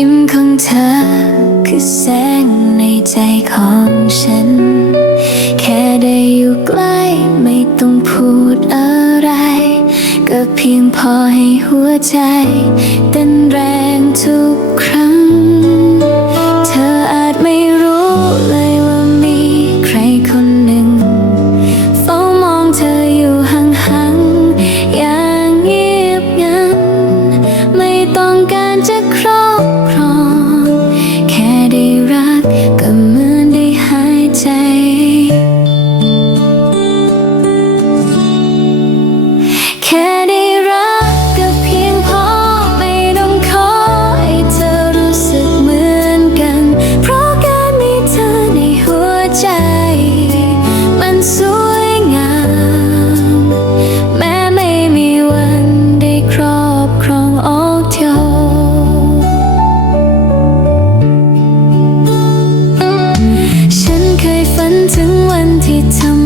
ยิ้มของเธอ คือแสงในใจของฉัน แค่ได้อยู่ใกล้ไม่ต้องพูดอะไร ก็เพียงพอให้หัวใจเต้นแรงทุก 빛참